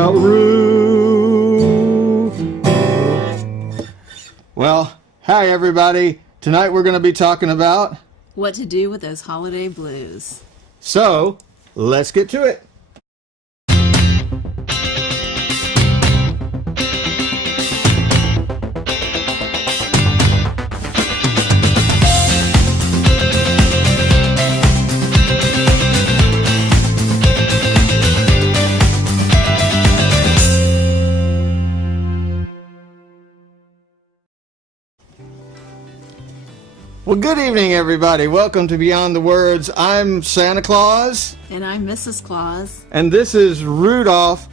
without Rue. Well, hi everybody. Tonight we're going to be talking about what to do with those holiday blues. So, let's get to it. Well, good evening, everybody. Welcome to Beyond the Words. I'm Santa Claus. And I'm Mrs. Claus. And this is Rudolph.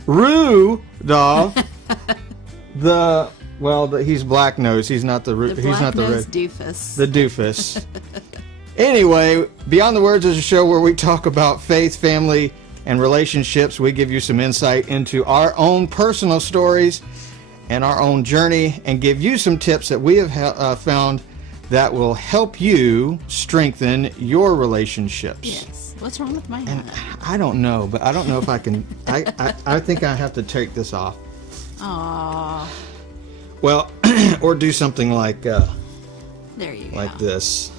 He's black nose. He's not the he's not the red doofus. The doofus. Anyway, Beyond the Words is a show where we talk about faith, family, and relationships. We give you some insight into our own personal stories and our own journey, and give you some tips that we have found that will help you strengthen your relationships. Yes. What's wrong with my hat? And I don't know, but I don't know if I can. I think I have to take this off. Aww. Well, or do something like there you like go. this,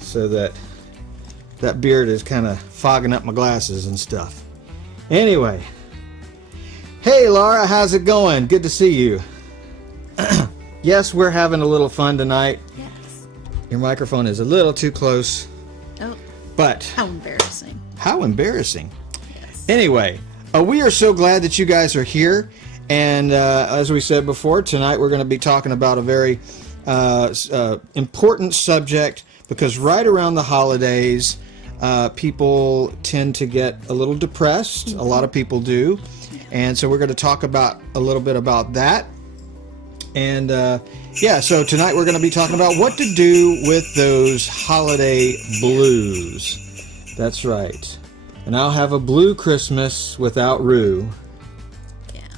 so that beard is kind of fogging up my glasses and stuff. Anyway, hey Laura, how's it going? Good to see you. Yes, we're having a little fun tonight. Yes. Your microphone is a little too close. Oh. But how embarrassing. How embarrassing. Yes. Anyway, we are so glad that you guys are here. And as we said before, tonight we're going to be talking about a very important subject, because right around the holidays, people tend to get a little depressed. Mm-hmm. A lot of people do. And so we're going to talk about a little bit about that. And so tonight we're going to be talking about what to do with those holiday blues. That's right. And I'll have a blue Christmas without Rue. Yeah.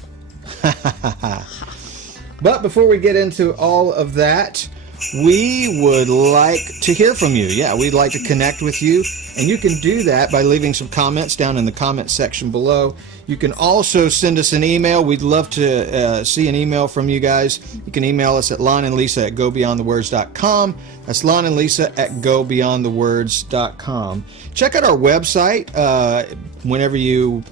But before we get into all of that, we would like to hear from you. Yeah, we'd like to connect with you. And you can do that by leaving some comments down in the comment section below. You can also send us an email. We'd love to see an email from you guys. You can email us at lonandlisa@gobeyondthewords.com. That's lonandlisa@gobeyondthewords.com. Check out our website whenever you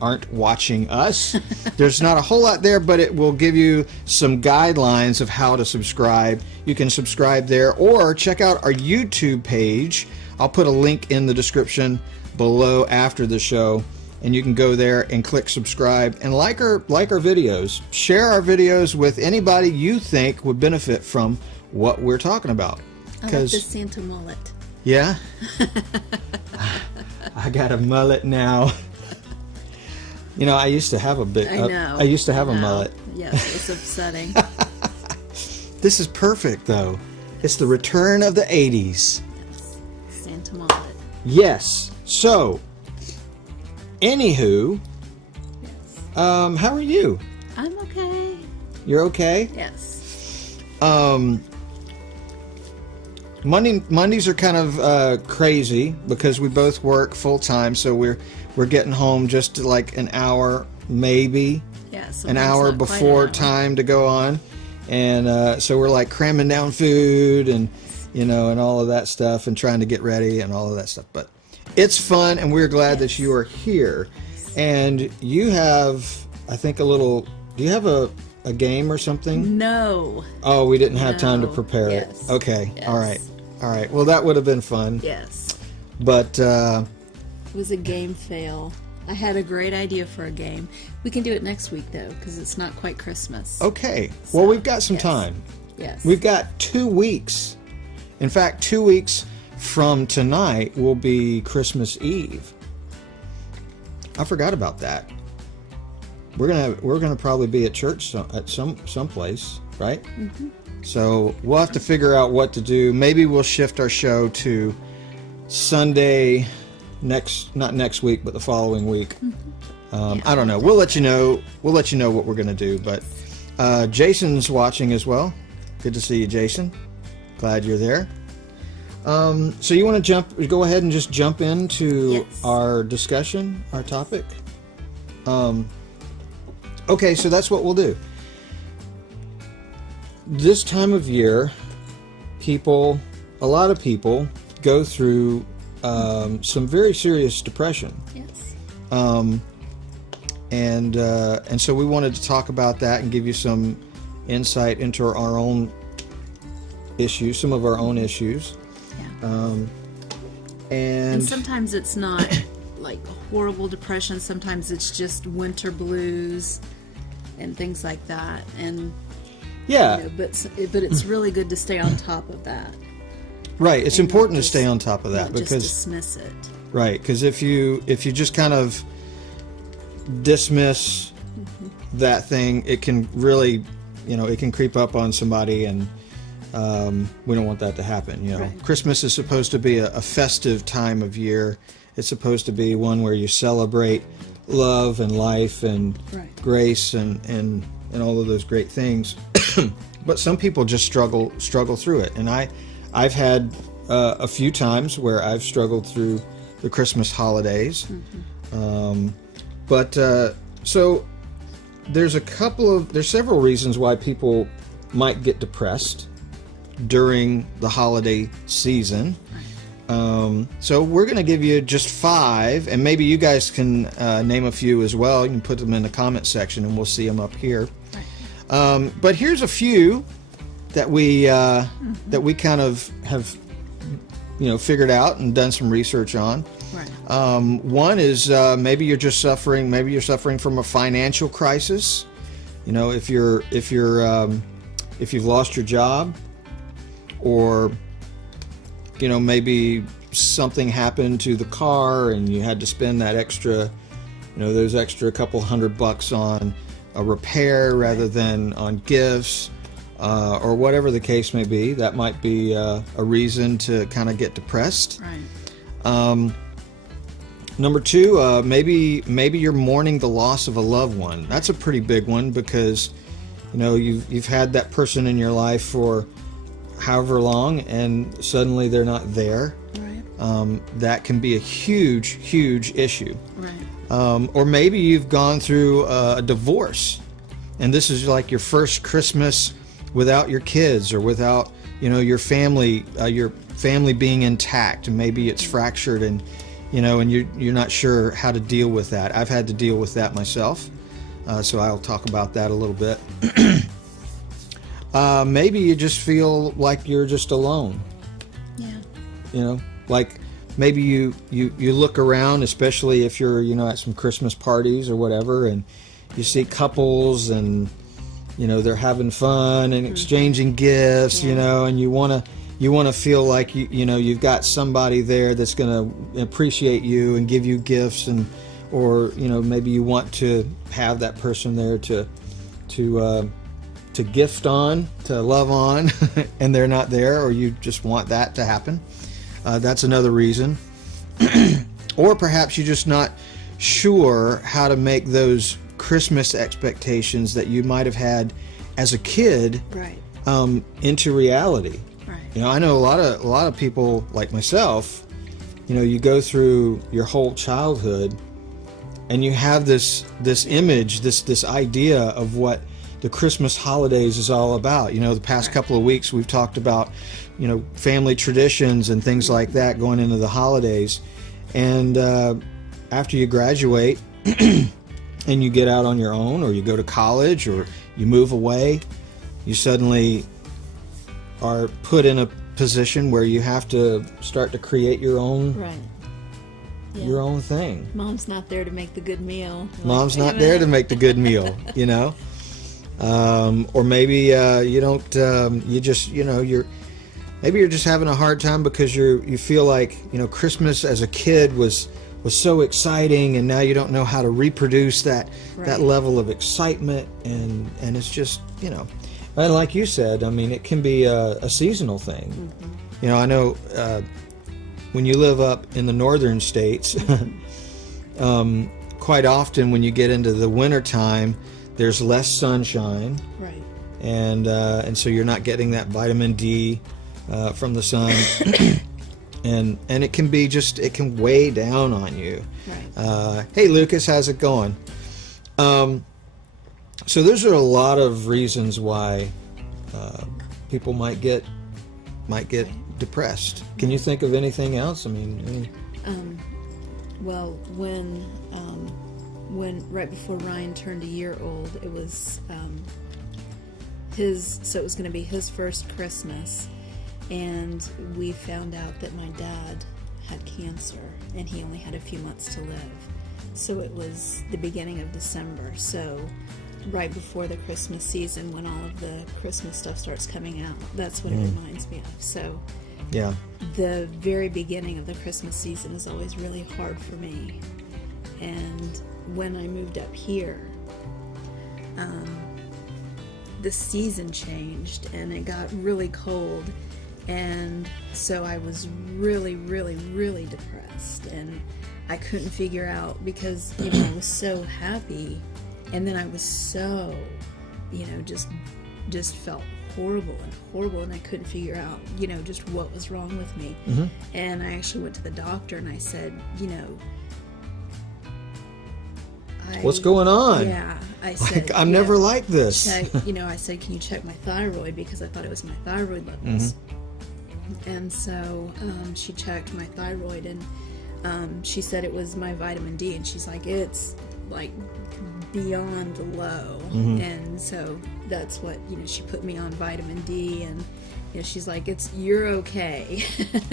aren't watching us. There's not a whole lot there, but it will give you some guidelines of how to subscribe. You can subscribe there, or check out our YouTube page. I'll put a link in the description below after the show, and you can go there and click subscribe and like our videos. Share our videos with anybody you think would benefit from what we're talking about. I like the Santa mullet. Yeah? I got a mullet now. You know, I used to have a big. I used to have a mullet. Yes, it's upsetting. This is perfect, though. It's the return of the 80s. Santa mullet. Yes. So, anywho, how are you? I'm okay. You're okay? Yes. Mondays are kind of crazy because we both work full time, so we're getting home just like an hour, maybe an hour before time to go on, and so we're like cramming down food and and all of that stuff, and trying to get ready and all of that stuff. But it's fun, and we're glad that you are here. And you have, I think, do you have a game or something? No. Oh, we didn't have time to prepare it. Okay. Yes. All right. Well, that would have been fun. Yes. But it was a game fail. I had a great idea for a game. We can do it next week, though, because it's not quite Christmas. Okay. Well, we've got some time. Yes. We've got 2 weeks. In fact, 2 weeks from tonight will be Christmas Eve. I forgot about that. We're gonna probably be at church at some place, right? Mm-hmm. So we'll have to figure out what to do. Maybe we'll shift our show to Sunday not next week, but the following week. Mm-hmm. I don't know. We'll let you know. We'll let you know what we're gonna do. But Jason's watching as well. Good to see you, Jason. Glad you're there. So you want to go ahead and just jump into our discussion, our topic? Okay, so that's what we'll do. This time of year, a lot of people go through some very serious depression. Yes. And so we wanted to talk about that and give you some insight into our own issues, some of our own issues. Yeah. And sometimes it's not like horrible depression. Sometimes it's just winter blues and things like that. And yeah, but it's really good to stay on top of that. Right. It's and important to just, stay on top of that not because just dismiss it. Right, because if you just kind of dismiss that thing, it can really, it can creep up on somebody, and we don't want that to happen. Right. Christmas is supposed to be a festive time of year. It's supposed to be one where you celebrate love and life and right. grace and all of those great things. But some people just struggle through it, and I've had a few times where I've struggled through the Christmas holidays. So there's several reasons why people might get depressed during the holiday season. So we're going to give you just 5, and maybe you guys can name a few as well. You can put them in the comment section, and we'll see them up here. Right. But here's a few that we kind of have figured out and done some research on. Right. One is maybe you're suffering from a financial crisis. If you've lost your job, or maybe something happened to the car and you had to spend that extra, those extra couple $100 on a repair rather than on gifts, or whatever the case may be. That might be a reason to kind of get depressed. Right. Number 2, maybe you're mourning the loss of a loved one. That's a pretty big one because you've had that person in your life for however long, and suddenly they're not there. Right. That can be a huge issue. Right. Or maybe you've gone through a divorce, and this is like your first Christmas without your kids, or without your family being intact, and maybe it's fractured, and and you're not sure how to deal with that. I've had to deal with that myself, so I'll talk about that a little bit. Maybe you just feel like you're just alone. Yeah. Like maybe you look around, especially if you're at some Christmas parties or whatever, and you see couples and they're having fun and exchanging gifts, yeah. And you want to feel like you've got somebody there that's going to appreciate you and give you gifts, or maybe you want to have that person there to gift on, to love on, and they're not there, or you just want that to happen. That's another reason. Or perhaps you're just not sure how to make those Christmas expectations that you might have had as a kid right. Into reality. Right. I know a lot of people like myself. You go through your whole childhood, and you have this image, this idea of what the Christmas holidays is all about. The past right. couple of weeks we've talked about, family traditions and things like that going into the holidays. And after you graduate and you get out on your own, or you go to college, or you move away, you suddenly are put in a position where you have to start to create your own right. Yeah. your own thing. Mom's not there to make the good meal. Mom's not there to make the good meal, or maybe you don't. You just, maybe you're just having a hard time because you feel like Christmas as a kid was so exciting, and now you don't know how to reproduce that level of excitement, and it's just and like you said, it can be a seasonal thing. Mm-hmm. I know when you live up in the northern states, quite often when you get into the winter time, there's less sunshine, right? And so you're not getting that vitamin D from the sun, and it can be it can weigh down on you. Right. Hey Lucas, how's it going? So those are a lot of reasons why people might get depressed. Can you think of anything else? I mean, Well, when right before Ryan turned a year old, it was it was going to be his first Christmas, and we found out that my dad had cancer, and he only had a few months to live. So it was the beginning of December, so right before the Christmas season, when all of the Christmas stuff starts coming out, that's what it reminds me of. So yeah. the very beginning of the Christmas season is always really hard for me. And when I moved up here, the season changed and it got really cold, and so I was really, really, really depressed, and I couldn't figure out, because I was so happy, and then I was so just felt horrible, and I couldn't figure out just what was wrong with me. And I actually went to the doctor and I said, what's going on? Yeah, I said, I'm never like this. I said, can you check my thyroid, because I thought it was my thyroid levels. And so she checked my thyroid, and she said it was my vitamin D, and she's like, it's like beyond low. And so that's what she put me on vitamin D, and she's like, you're okay.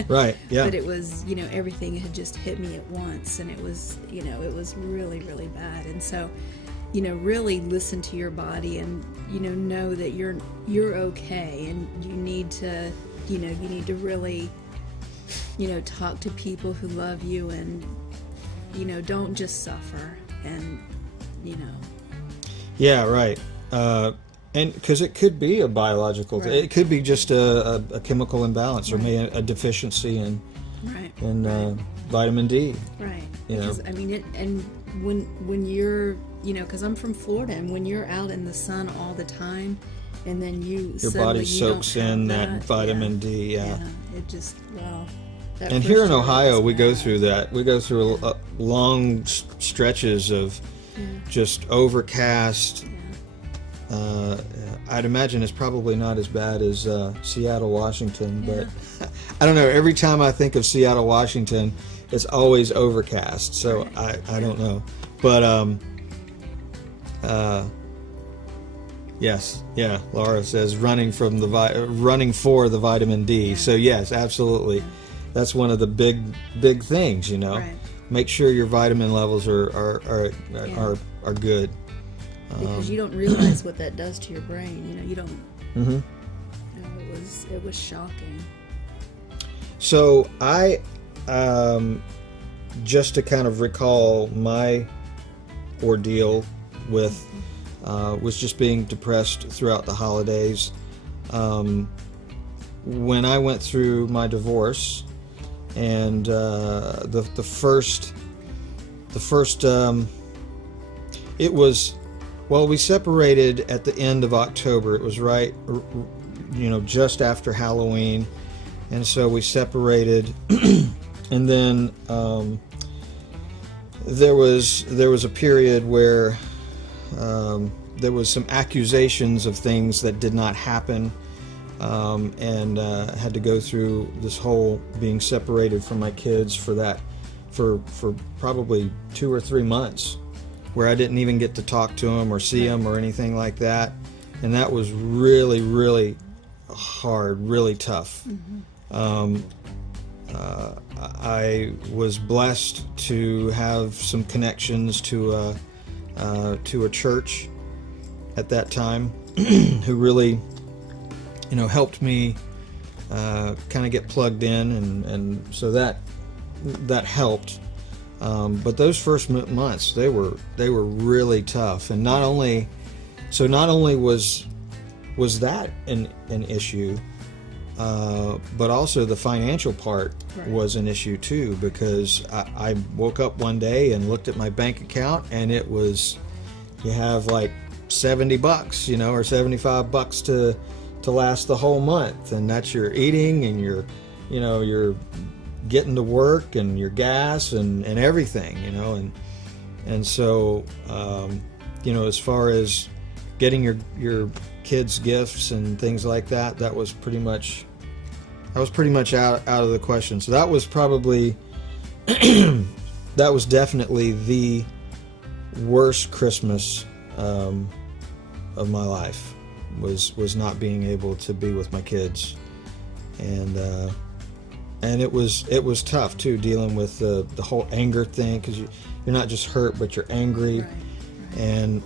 Right. Yeah. But it was everything had just hit me at once, and it was it was really, really bad. And so really listen to your body, and know that you're okay, and you need to really talk to people who love you, and don't just suffer, and Yeah, right. And because it could be a biological thing. It could be just a chemical imbalance, or maybe a deficiency in vitamin D. Right. Because I mean, and when you're because I'm from Florida, and when you're out in the sun all the time, and then your body soaks in that vitamin D. Yeah. It just And here in Ohio, we go through that. We go through long stretches of just overcast. I'd imagine it's probably not as bad as Seattle, Washington, but I don't know. Every time I think of Seattle, Washington, it's always overcast. So I don't know, but yes, yeah. Laura says running for the vitamin D. So yes, absolutely. That's one of the big things. Make sure your vitamin levels are good. Because you don't realize what that does to your brain. You don't. It was shocking. So I, just to kind of recall my ordeal with, was just being depressed throughout the holidays. When I went through my divorce, and the first, it was. Well, we separated at the end of October. It was right, just after Halloween, and so we separated. And then there was a period where there was some accusations of things that did not happen, and had to go through this whole being separated from my kids for probably 2 or 3 months, where I didn't even get to talk to them or see them or anything like that. And that was really, really hard, really tough. I was blessed to have some connections to a church at that time who really, helped me kind of get plugged in, and so that helped. But those first months, they were really tough, and not only was that an issue, but also the financial part was an issue too, because I woke up one day and looked at my bank account, and it was, you have like $70, or $75 to last the whole month, and that's your eating and your getting to work and your gas and everything, and so as far as getting your kids gifts and things like that, that was pretty much out of the question. So that was probably that was definitely the worst Christmas of my life, was not being able to be with my kids, and it was tough too, dealing with the whole anger thing, because you're not just hurt, but you're angry, Right. and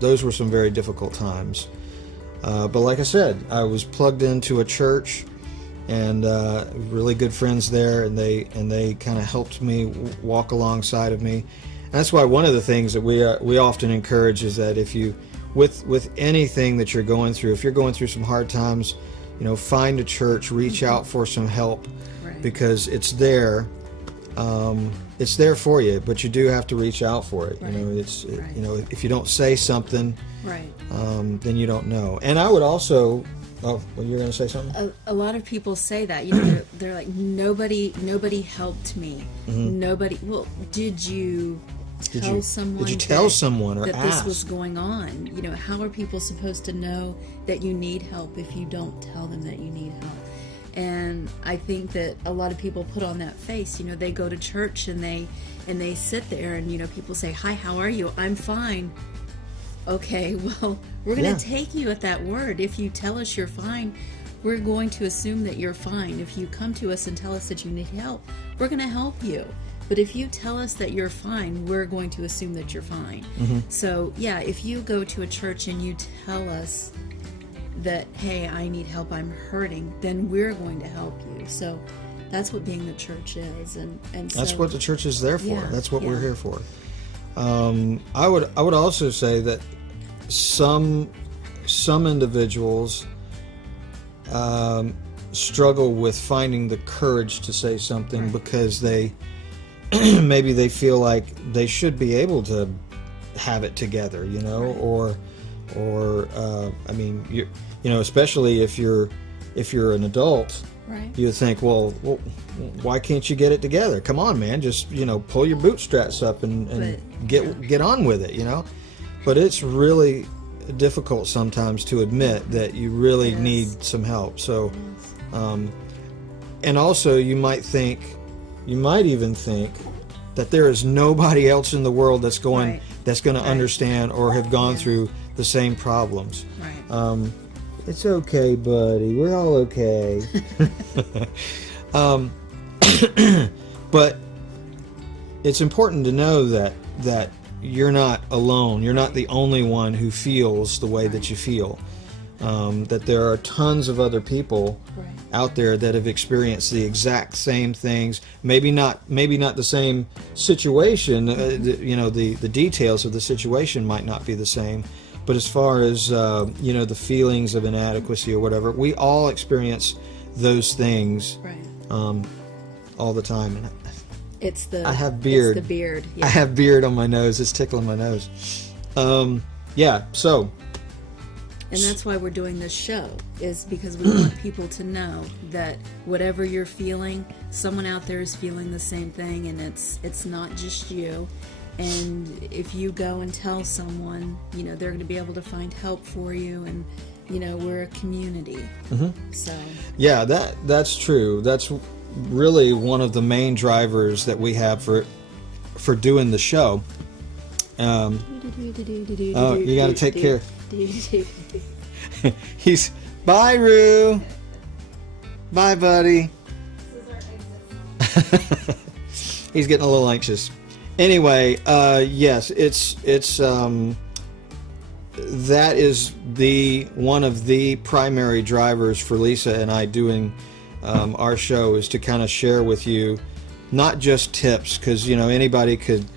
those were some very difficult times. But like I said, I was plugged into a church, and really good friends there, and they kind of helped me walk alongside of me. And that's why one of the things that we often encourage is that if you, with anything that you're going through, if you're going through some hard times, find a church, reach out for some help, Right. because it's there. It's there for you, but you do have to reach out for it. Right. Right. If you don't say something, Right. then you don't know. And I would also, well, you're going to say something? A lot of people say that, they're like, nobody helped me. Mm-hmm. Nobody. Well, did you tell someone? Did you tell someone or that ask? this was going on? How are people supposed to know that you need help if you don't tell them that you need help? And I think that a lot of people put on that face. They go to church and they sit there, and people say, "Hi, how are you?" "I'm fine." Okay, well, we're going to take you at that word. If you tell us you're fine, we're going to assume that you're fine. If you come to us and tell us that you need help, we're going to help you. But if you tell us that you're fine, we're going to assume that you're fine. Mm-hmm. So, yeah, if you go to a church and you tell us that, hey, I need help, I'm hurting, then we're going to help you. So that's what being the church is. And That's what the church is there for. Yeah, That's what we're yeah. here for. I would also say that some individuals struggle with finding the courage to say something, Right. because they maybe they feel like they should be able to have it together, Right. or I mean, especially if you're an adult. Right. You would think, well, why can't you get it together? Come on, man, just pull your bootstraps up and get on with it, But it's really difficult sometimes to admit that you really Yes. need some help. So, and also you might even think that there is nobody else in the world that's going Right. to Right. understand or have gone Yeah. through the same problems. Right. It's okay, buddy. We're all okay. But it's important to know that you're not alone. You're not the only one who feels the way that you feel. That there are tons of other people Right. out there that have experienced the exact same things. Maybe not the same situation. The details of the situation might not be the same. But as far as the feelings of inadequacy or whatever, we all experience those things Right. all the time. And It's the I have beard. It's the beard. I Yeah. have beard on my nose. It's tickling my nose. So And that's why we're doing this show, is because we want people to know that whatever you're feeling, someone out there is feeling the same thing, and it's not just you. And if you go and tell someone, they're going to be able to find help for you, and we're a community. Mm-hmm. So yeah, that's true. That's really one of the main drivers that we have for doing the show. Oh, you got to take care. Bye, Rue. Bye, buddy. He's getting a little anxious. Anyway, yes, it's that is one of the primary drivers for Lisa and I doing our show, is to kind of share with you not just tips, because anybody could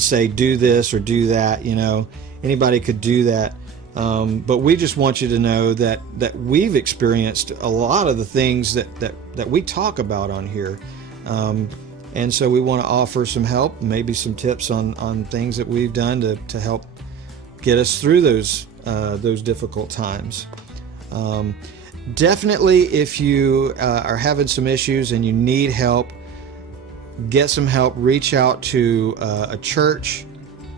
say do this or do that, anybody could do that, but we just want you to know that we've experienced a lot of the things that we talk about on here. And so we want to offer some help, maybe some tips on things that we've done to help get us through those difficult times. Definitely, if you are having some issues and you need help, get some help. Reach out to a church.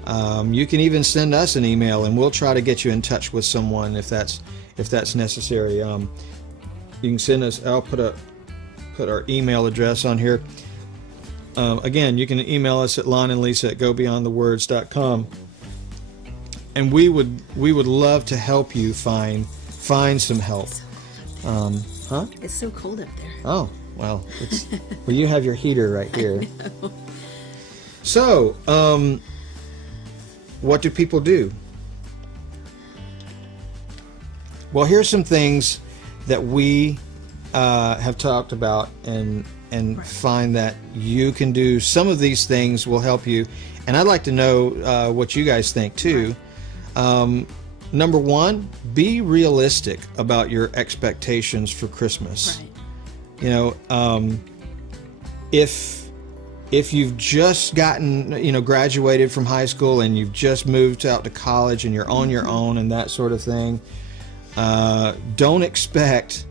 You can even send us an email, and we'll try to get you in touch with someone if that's necessary. You can send us. I'll put our email address on here. Again, you can email us at lonandlisa@gobeyondthewords.com, and we would love to help you find some help. It's so cold up there. Oh, well, well, you have your heater right here. So, what do people do? Well, here's some things that we have talked about and find that you can do. Some of these things will help you, and I'd like to know what you guys think too. Number one, be realistic about your expectations for Christmas. Right. You know, if you've just gotten, graduated from high school and you've just moved out to college and you're on your own and that sort of thing, don't expect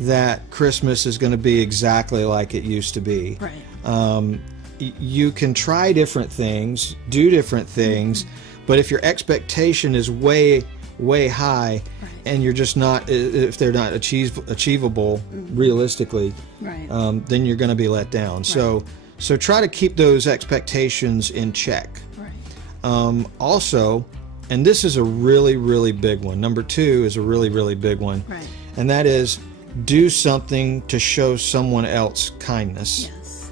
that Christmas is going to be exactly like it used to be. Right. You can try different things, do different things, but if your expectation is way high, right, and you're just not, if they're not achievable realistically, right, then you're going to be let down. Right. So try to keep those expectations in check. Right. Also, and this is a really, really big one. Number two is a really, really big one. Right. And that is, do something to show someone else kindness. Yes.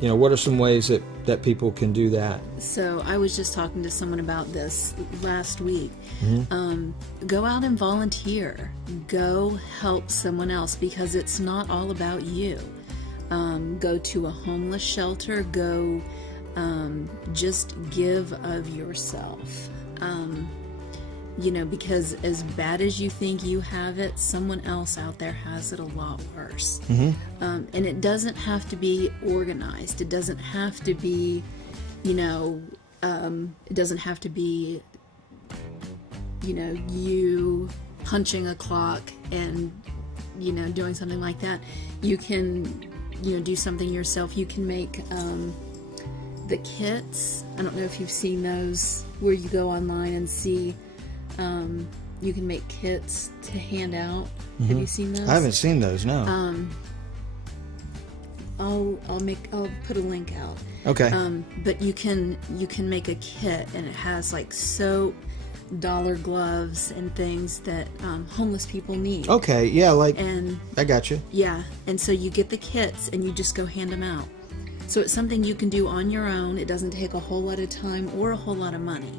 What are some ways that people can do that? So I was just talking to someone about this last week. Mm-hmm. Go out and volunteer. Go help someone else, because it's not all about you. Go to a homeless shelter. Go just give of yourself. Because as bad as you think you have it, someone else out there has it a lot worse. Mm-hmm. And it doesn't have to be organized. It doesn't have to be, it doesn't have to be, you punching a clock and, doing something like that. You can, do something yourself. You can make the kits. I don't know if you've seen those, where you go online and see. You can make kits to hand out. Mm-hmm. Have you seen those? I haven't seen those, no. I'll put a link out. Okay. But you can make a kit, and it has like soap, dollar gloves, and things that homeless people need. Okay, yeah, and I got you. Yeah, and so you get the kits and you just go hand them out. So it's something you can do on your own. It doesn't take a whole lot of time or a whole lot of money.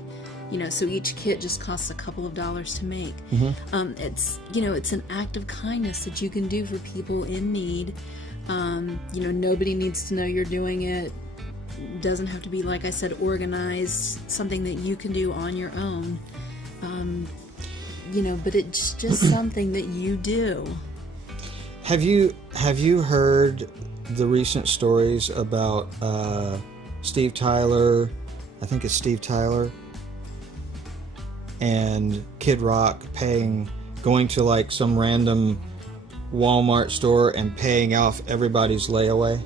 So each kit just costs a couple of dollars to make. Mm-hmm. It's an act of kindness that you can do for people in need. Nobody needs to know you're doing it. Doesn't have to be, like I said, organized. Something that you can do on your own. But it's just something that you do. Have you heard the recent stories about Steve Tyler? I think it's Steve Tyler. And Kid Rock going to like some random Walmart store and paying off everybody's layaway.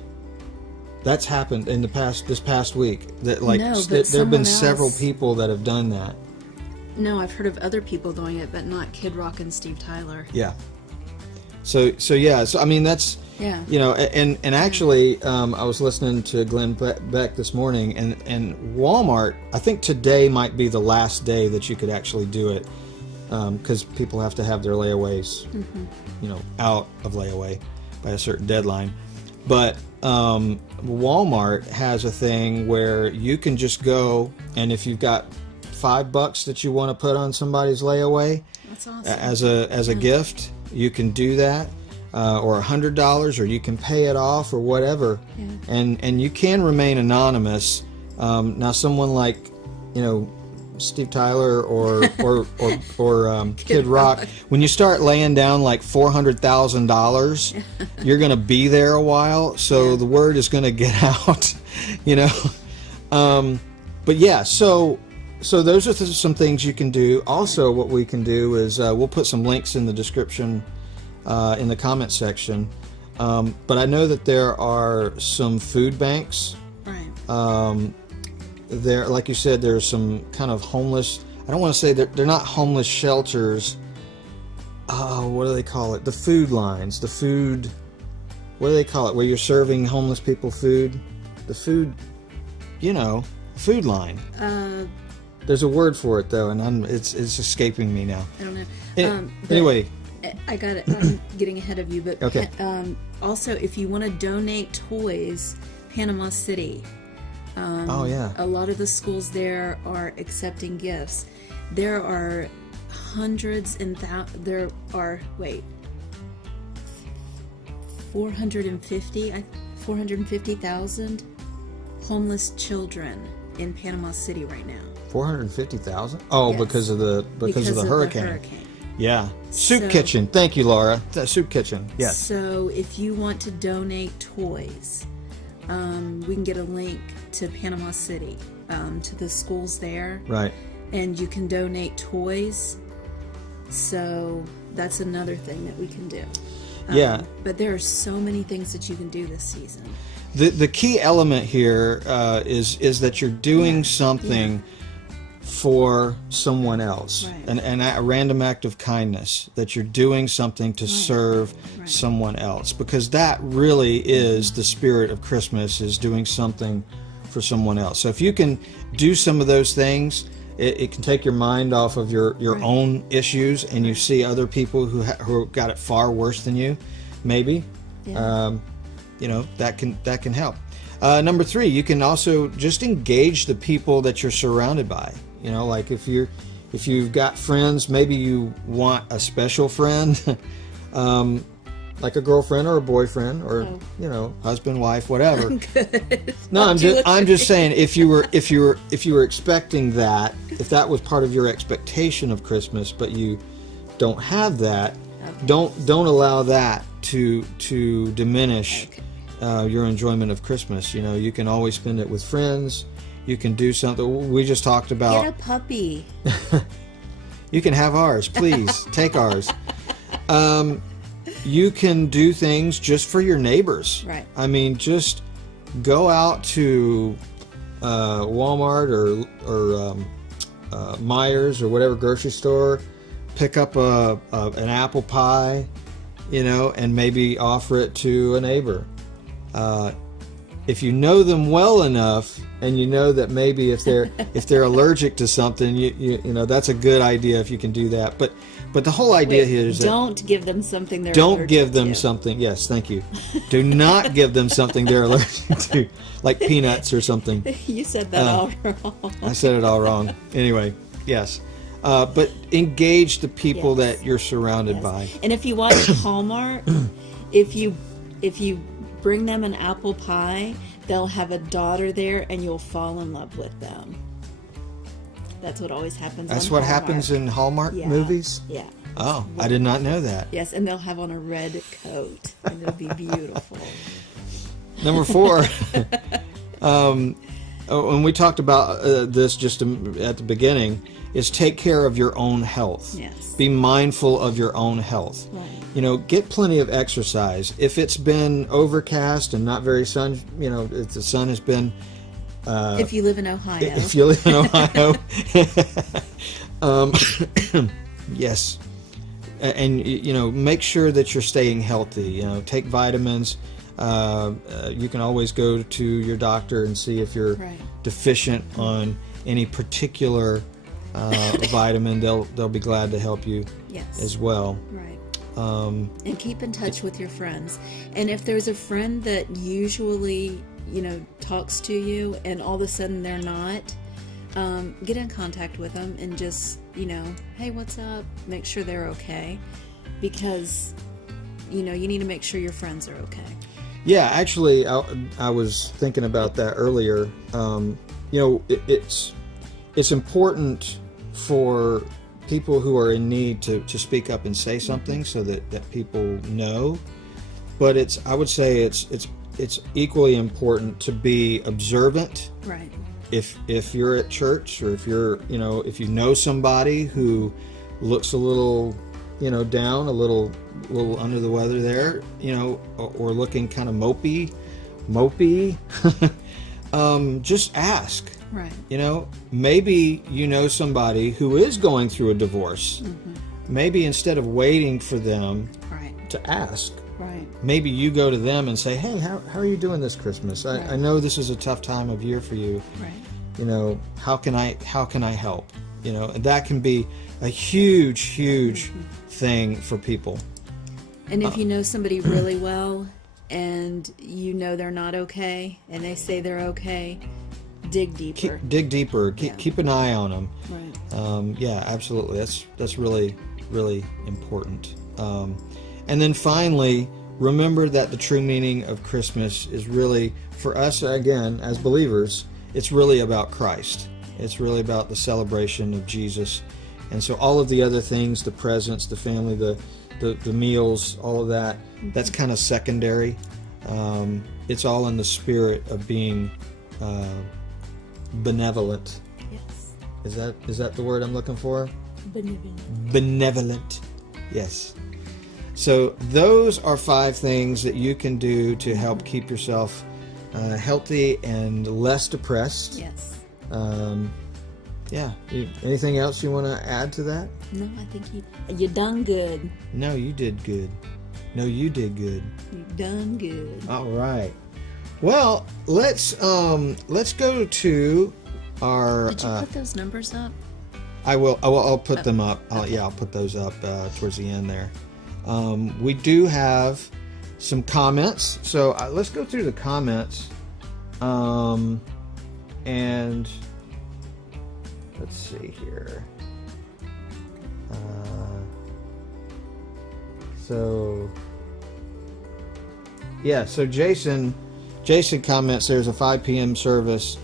That's happened in this past week. That there have been several people that have done that. No, I've heard of other people doing it, but not Kid Rock and Steve Tyler. Yeah. So I mean that's. Yeah. And actually, I was listening to Glenn Beck this morning, and Walmart, I think today might be the last day that you could actually do it, because people have to have their layaways, out of layaway by a certain deadline. But Walmart has a thing where you can just go, and if you've got $5 that you want to put on somebody's layaway, that's awesome. as a gift, you can do that. Or $100, or you can pay it off, or whatever, and you can remain anonymous. Now, someone like, Steve Tyler or Kid Rock, when you start laying down like $400,000, you're going to be there a while, so the word is going to get out, But yeah, so those are some things you can do. Also, what we can do is we'll put some links in the description. In the comment section, but I know that there are some food banks. Right. there, like you said, there's some kind of homeless. I don't want to say they're not homeless shelters. What do they call it? The food lines. The food. What do they call it? Where you're serving homeless people food. The food. Food line. There's a word for it though, and it's escaping me now. I don't know. Anyway, I got it. I'm getting ahead of you, but okay. Also, if you want to donate toys, Panama City. Oh yeah. A lot of the schools there are accepting gifts. There are hundreds and there are 450,000 homeless children in Panama City right now. 450,000? Oh, yes. because of the hurricane. Yeah. Soup kitchen. Thank you, Laura. Soup kitchen. Yes. So if you want to donate toys, we can get a link to Panama City, to the schools there. Right. And you can donate toys. So that's another thing that we can do. Yeah. But there are so many things that you can do this season. The key element here is that you're doing something for someone else, right. and a random act of kindness, that you're doing something to serve someone else, because that really is the spirit of Christmas, is doing something for someone else. So if you can do some of those things, it can take your mind off of your own issues, and you see other people who got it far worse than you, maybe. Yeah. That can help. Number 3, you can also just engage the people that you're surrounded by. Like if you've got friends, maybe you want a special friend, like a girlfriend or a boyfriend or husband, wife, whatever. I'm good. No, I'm just saying, if you were expecting that, if that was part of your expectation of Christmas, but you don't have that, don't allow that to diminish your enjoyment of Christmas. You can always spend it with friends. You can do something. We just talked about. Get a puppy. You can have ours, please. Take ours. You can do things just for your neighbors. Right. I mean, just go out to Walmart or Myers or whatever grocery store, pick up an apple pie, and maybe offer it to a neighbor. If you know them well enough, and you know that maybe if they're allergic to something, you that's a good idea if you can do that. But the whole idea here is don't give them something they're don't allergic give them to. something. Yes, thank you. Do not give them something they're allergic to, like peanuts or something. You said that all wrong. I said it all wrong. Anyway, yes. But engage the people that you're surrounded by. And if you watch Hallmark, if you bring them an apple pie, they'll have a daughter there, and you'll fall in love with them. That's what always happens. That's what happens in Hallmark movies? Yeah. Oh, I did not know that. Yes, and they'll have on a red coat, and it'll be beautiful. Number 4. And we talked about this just at the beginning, is take care of your own health. Yes. Be mindful of your own health. Right. Get plenty of exercise. If it's been overcast and not very sun, if the sun has been... if you live in Ohio. If you live in Ohio. Yes. And, make sure that you're staying healthy. Take vitamins. You can always go to your doctor and see if you're deficient on any particular vitamin. They'll be glad to help you as well. Right. And keep in touch with your friends. And if there's a friend that usually, talks to you, and all of a sudden they're not, get in contact with them and just, hey, what's up? Make sure they're okay. Because, you need to make sure your friends are okay. Yeah, actually, I was thinking about that earlier. It's important for people who are in need to speak up and say something, so that people know. But I would say it's equally important to be observant. Right. If you're at church, or if if you know somebody who looks a little down, a little under the weather there, or looking kind of mopey, just ask. Right. You know, maybe you know somebody who is going through a divorce. Maybe instead of waiting for them to ask, maybe you go to them and say, hey, how are you doing this Christmas? I know this is a tough time of year for you. You know, how can I help? You know, and that can be a huge thing for people. And if you know somebody really well and you know they're not okay and they say they're okay, dig deeper. Dig deeper. Keep an eye on them. Right. Yeah, absolutely. That's really important. And then finally, remember that the true meaning of Christmas is really, for us again as believers, it's really about Christ. It's really about the celebration of Jesus. And so all of the other things, the presents, the family, the meals, all of that, that's kind of secondary. It's all in the spirit of being benevolent. Yes. Is that the word I'm looking for? Benevolent. Benevolent. Yes. So those are 5 things that you can do to help keep yourself healthy and less depressed. Yes. Yeah. Anything else you want to add to that? No, I think you done good. No, you did good. No, you did good. You done good. All right. Well, let's go to our. Did you put those numbers up? I will. I'll put them up. I'll put those up towards the end there. We do have some comments, so let's go through the comments. And let's see here. So Jason comments there's a 5 p.m. service.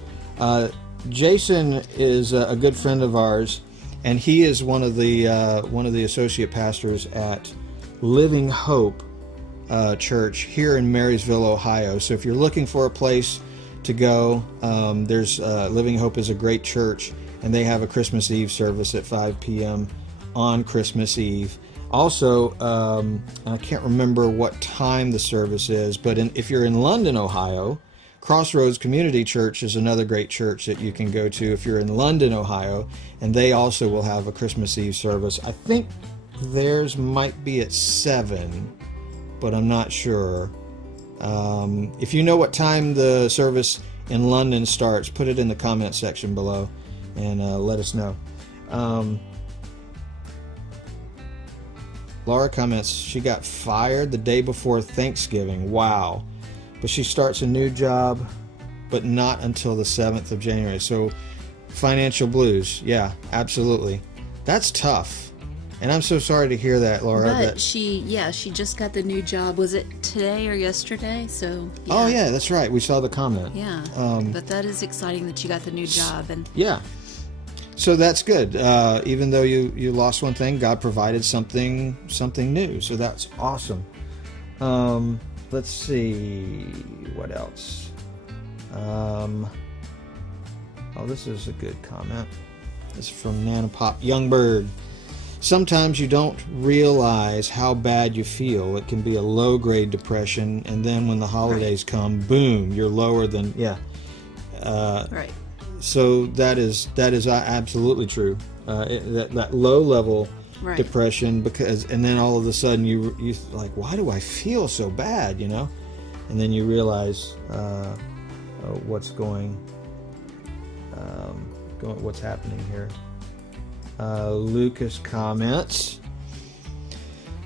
Jason is a good friend of ours, and he is one of the associate pastors at Living Hope Church here in Marysville, Ohio. So if you're looking for a place to go, there's Living Hope is a great church, and they have a Christmas Eve service at 5 p.m. on Christmas Eve. Also, I can't remember what time the service is, but if you're in London, Ohio, Crossroads Community Church is another great church that you can go to if you're in London, Ohio, and they also will have a Christmas Eve service. I think theirs might be at 7, but I'm not sure. If you know what time the service in London starts, put it in the comment section below and let us know. Laura comments, she got fired the day before Thanksgiving. Wow. But she starts a new job, but not until the 7th of January. So financial blues. Yeah, absolutely. That's tough. And I'm so sorry to hear that, Laura. But she just got the new job. Was it today or yesterday? So yeah. Oh yeah, that's right. We saw the comment. Yeah. But that is exciting that you got the new job. And yeah. So that's good. Even though you lost one thing, God provided something new. So that's awesome. Let's see what else. This is a good comment. This is from Nanopop Youngberg. Sometimes you don't realize how bad you feel. It can be a low-grade depression, and then when the holidays come, boom, you're lower than right. So that is absolutely true. That low-level depression, and then all of a sudden you like, why do I feel so bad? You know, and then you realize what's happening here. Lucas comments,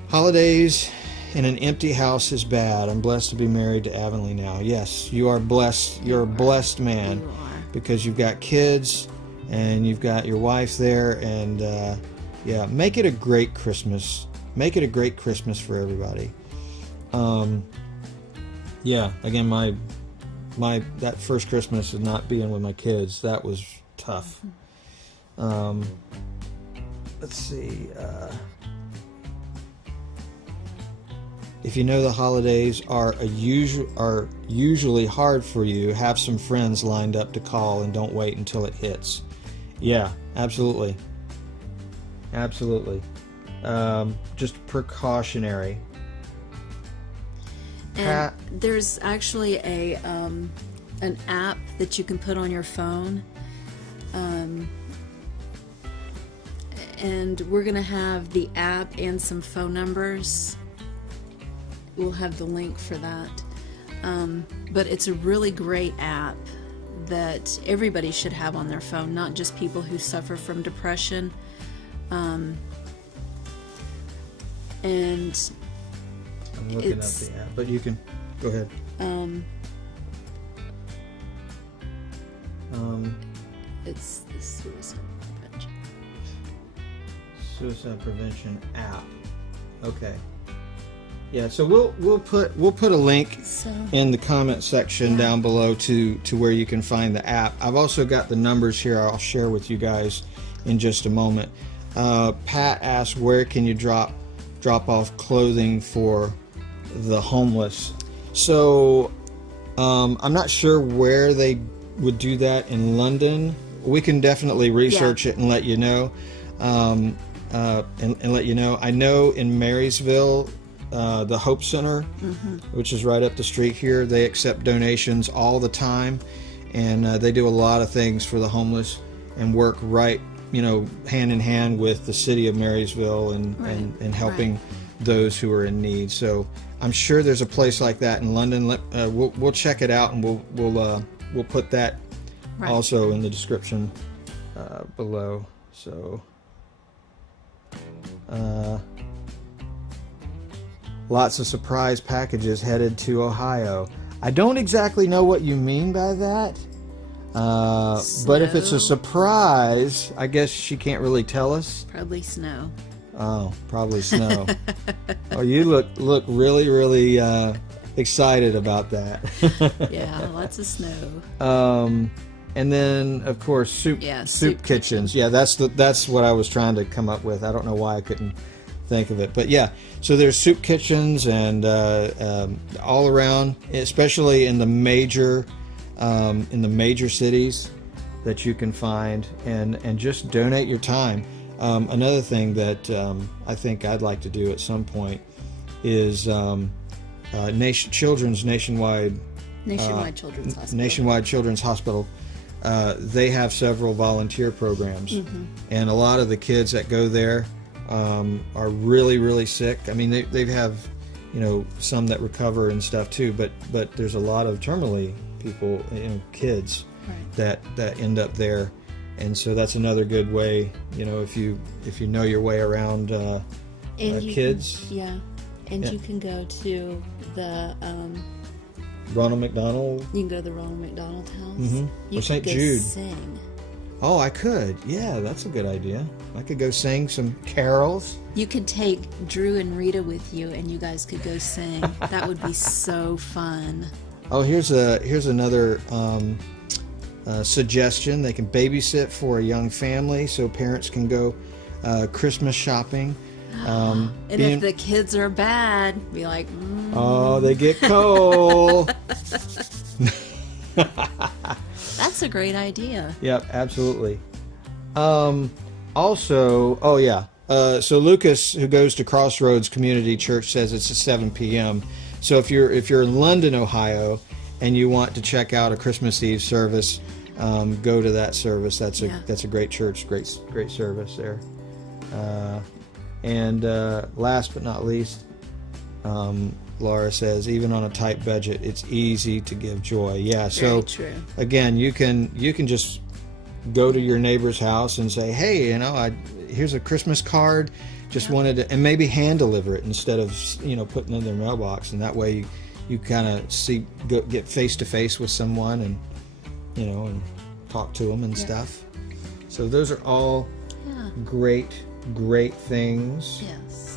holidays in an empty house is bad. I'm blessed to be married to Avonlea now. Yes, you are blessed. You're a blessed man. You are. Because you've got kids and you've got your wife there, and make it a great Christmas. Make it a great Christmas for everybody. Again, my that first Christmas of not being with my kids, that was tough. Let's see. If you know the holidays are usually hard for you, have some friends lined up to call and don't wait until it hits. Yeah, absolutely. Absolutely. Just precautionary. And there's actually an app that you can put on your phone And we're going to have the app and some phone numbers. We'll have the link for that. But it's a really great app that everybody should have on their phone, not just people who suffer from depression. And I'm looking up the app, but you can go ahead. It's the suicide prevention app. Okay. Yeah, so we'll put a link in the comment section down below to where you can find the app. I've also got the numbers here I'll share with you guys in just a moment. Pat asked, where can you drop off clothing for the homeless? So I'm not sure where they would do that in London. We can definitely research it and let you know. And let you know. I know in Marysville, the Hope Center, which is right up the street here, they accept donations all the time, and they do a lot of things for the homeless and work right, hand in hand with the city of Marysville and helping those who are in need. So I'm sure there's a place like that in London. We'll check it out, and we'll put that also in the description below. So. Lots of surprise packages headed to Ohio. I don't exactly know what you mean by that, but if it's a surprise, I guess she can't really tell us. Probably snow. Oh, probably snow. Oh, you look really, really excited about that. Yeah, lots of snow. And then, of course, soup kitchens. Yeah, that's what I was trying to come up with. I don't know why I couldn't think of it, but yeah. So there's soup kitchens and all around, especially in the major cities that you can find, and just donate your time. Another thing that I think I'd like to do at some point is Nationwide Children's Hospital. Nationwide Children's Hospital. They have several volunteer programs, and a lot of the kids that go there are really, really sick. I mean, they have, some that recover and stuff too, but there's a lot of terminally people, kids that end up there, and so that's another good way, if you know your way around kids. You can go to the Ronald McDonald. You can go to the Ronald McDonald House. Mm-hmm. Or St. Jude. Sing. Oh, I could. Yeah, that's a good idea. I could go sing some carols. You could take Drew and Rita with you, and you guys could go sing. That would be so fun. Oh, here's another suggestion. They can babysit for a young family, so parents can go Christmas shopping. And if the kids are bad, be like, oh, they get cold. That's a great idea. Yep, absolutely. Also, so Lucas, who goes to Crossroads Community Church, says it's at 7 p.m. So if you're in London, Ohio, and you want to check out a Christmas Eve service, go to that service. That's a great church, great service there. And last but not least, Laura says, even on a tight budget, it's easy to give joy. Yeah, so very true. Again, you can just go to your neighbor's house and say, hey, here's a Christmas card. Just wanted to, and maybe hand deliver it instead of putting it in their mailbox, and that way you kind of get face to face with someone and and talk to them and stuff. So those are all great things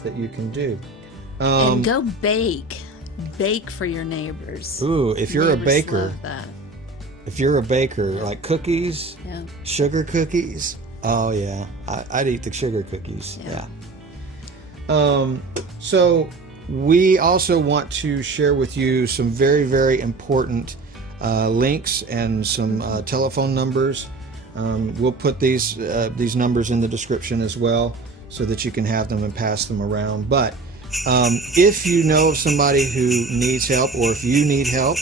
that you can do. And go bake for your neighbors. Ooh, if you're a baker, love that. If you're a baker, like cookies, sugar cookies. Oh yeah, I'd eat the sugar cookies. Yeah. So we also want to share with you some very, very important links and some telephone numbers. We'll put these numbers in the description as well, so that you can have them and pass them around. But If you know of somebody who needs help, or if you need help,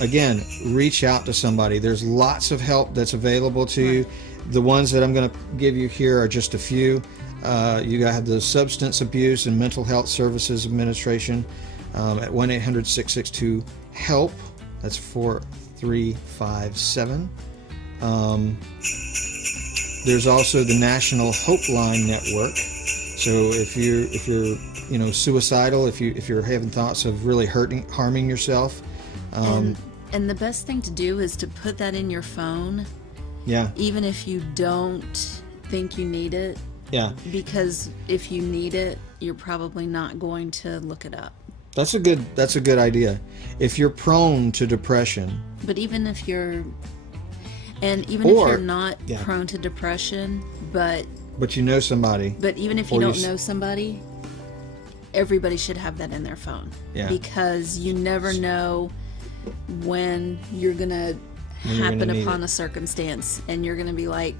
again, reach out to somebody. There's lots of help that's available to you. The ones that I'm going to give you here are just a few. You have the Substance Abuse and Mental Health Services Administration at 1-800-662-HELP. That's 4357. There's also the National Hopeline Network. So if you're suicidal, if you're having thoughts of really harming yourself, and the best thing to do is to put that in your phone. Yeah. Even if you don't think you need it. Yeah. Because if you need it, you're probably not going to look it up. That's a good idea. If you're prone to depression. But even if you're if you're not prone to depression, but you know somebody. But even if you don't know somebody, everybody should have that in their phone. Yeah. Because you never know when you're going to happen upon a circumstance and you're going to be like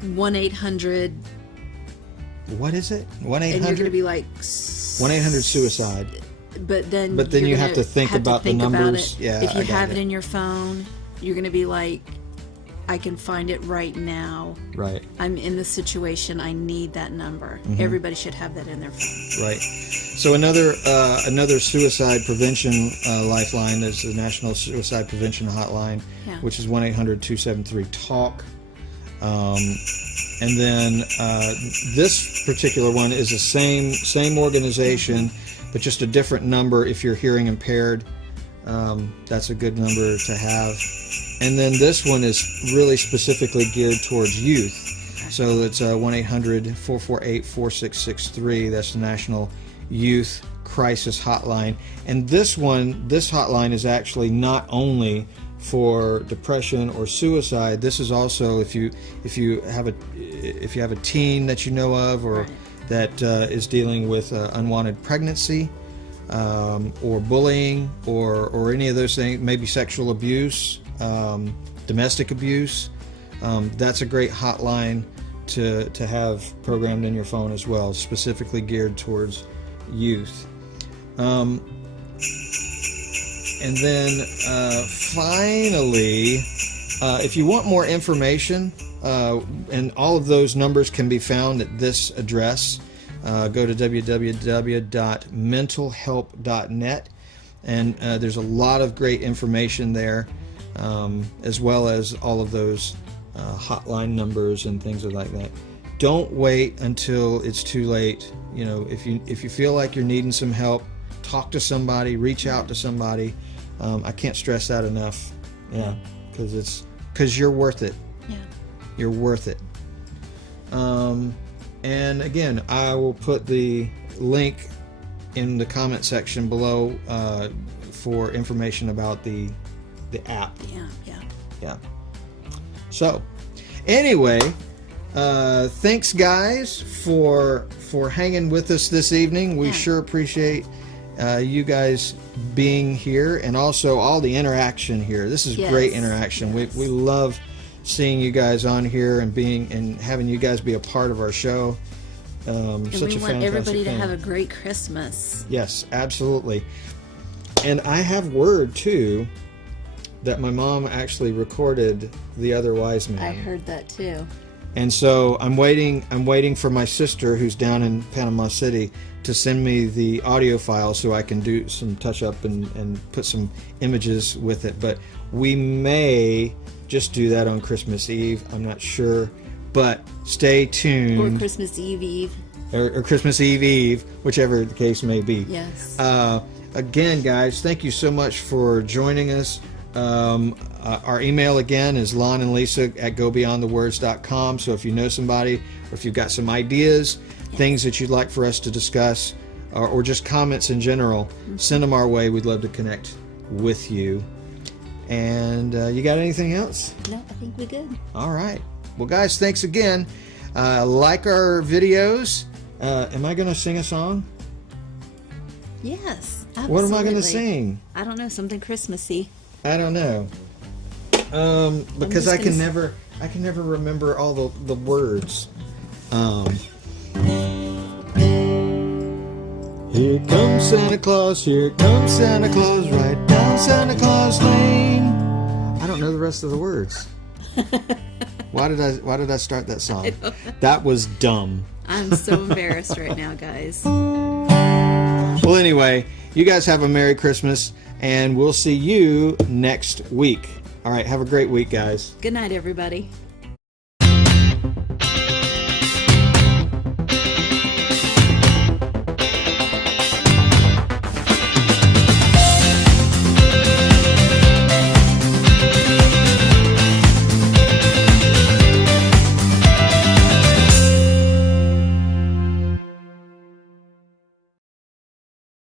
1-800. What is it? 1-800. And you're going to be like 1-800-SUICIDE. But then you have to think about the numbers. Yeah. If you have it in your phone, you're going to be like, I can find it right now. Right. I'm in the situation. I need that number. Mm-hmm. Everybody should have that in their phone. Right. So another suicide prevention lifeline is the National Suicide Prevention Hotline, which is 1-800-273-TALK. And then this particular one is the same organization, but just a different number if you're hearing impaired. That's a good number to have. And then this one is really specifically geared towards youth. So it's 1-800-448-4663. That's the National Youth Crisis Hotline. And this hotline is actually not only for depression or suicide. This is also if you have a teen that you know of, or that is dealing with unwanted pregnancy, or bullying, or any of those things, maybe sexual abuse, domestic abuse. That's a great hotline to have programmed in your phone as well, specifically geared towards youth. And then finally, if you want more information, and all of those numbers can be found at this address, go to www.mentalhelp.net, and there's a lot of great information there, as well as all of those hotline numbers and things like that. Don't wait until it's too late. If you feel like you're needing some help, talk to somebody, reach out to somebody. I can't stress that enough. Yeah, because you're worth it. Yeah, you're worth it. And again, I will put the link in the comment section below for information about the app. Yeah. So, anyway, thanks guys for hanging with us this evening. We sure appreciate you guys being here, and also all the interaction here. This is great interaction. Yes. We love seeing you guys on here and having you guys be a part of our show. And such we a want everybody thing. to have a great Christmas. Yes, absolutely. And I have word too that my mom actually recorded The Other Wise Man. I heard that too. And so I'm waiting for my sister, who's down in Panama City, to send me the audio file so I can do some touch up and put some images with it. But we may just do that on Christmas Eve. I'm not sure, but stay tuned. Or Christmas Eve. Or Christmas Eve, whichever the case may be. Yes. Again, guys, thank you so much for joining us. Our email again is lonandlisa@gobeyondthewords.com. So if you know somebody, or if you've got some ideas, things that you'd like for us to discuss, or just comments in general, send them our way. We'd love to connect with you. And you got anything else? No, I think we're good. All right. Well, guys, thanks again. Like our videos. Am I going to sing a song? Yes, absolutely. What am I going to sing? I don't know, something Christmassy. I don't know. Because I can never remember all the words. Here comes Santa Claus, here comes Santa Claus, right down Santa Claus Lane. I don't know the rest of the words. Why did I start that song? That was dumb. I'm so embarrassed right now, guys. Well, anyway, you guys have a Merry Christmas, and we'll see you next week. All right, have a great week, guys. Good night, everybody.